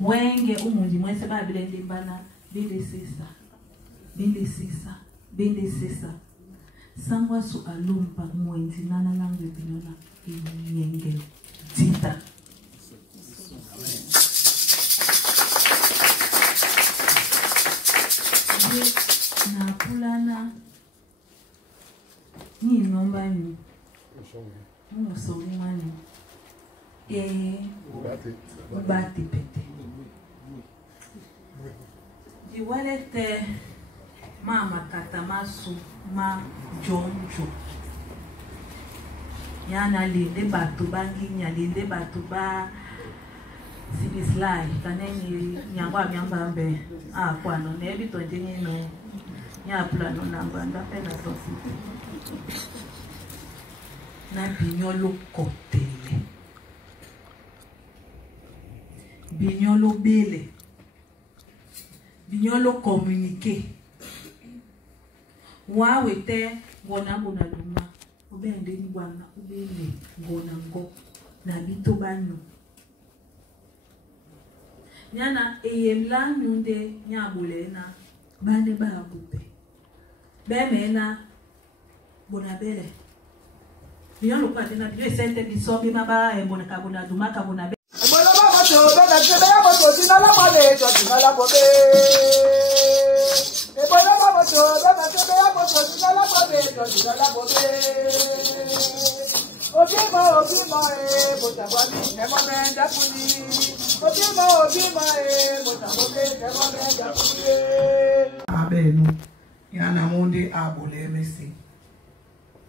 Wenge umundi mwese babirenge mbana binde sisa sangwa su alumpa mwenzi nana langu binona inyenge tita na pulana ni nomba ni musoni mani bati pete Iwalete mama katamasu ma jonjo. Yana linde batu bangi nyalinde batu ba sibislai kaneni nyangwa myambambe kwa no nebi tonjeni no nyapula no nambanda pena sosite. Na binyolo kotele. Binyolo bele. Binyolo communiquer. Wa wete ngona duma. Obende ni bwana ubele ngona ngo na bito banyo. Nyana eyemla nyunde nyabulena bane ba bupe. Bemena bonabele. Binyolo kwa tena biyo sente bisobi maba embona kabona duma kabona be. Abenu yana monde abule mesi.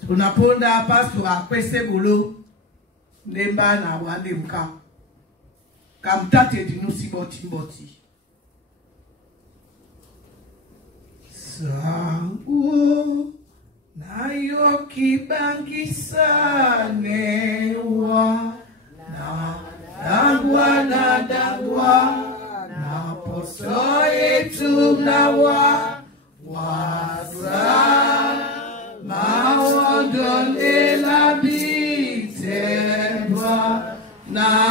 Tunaponda pasto akwese bolo nemba na wande mka. Kamtate dinusi boti. Sangu na yoki bangisa newa na dangwa na poso yetu nawa wasa mawandon elabitebwa na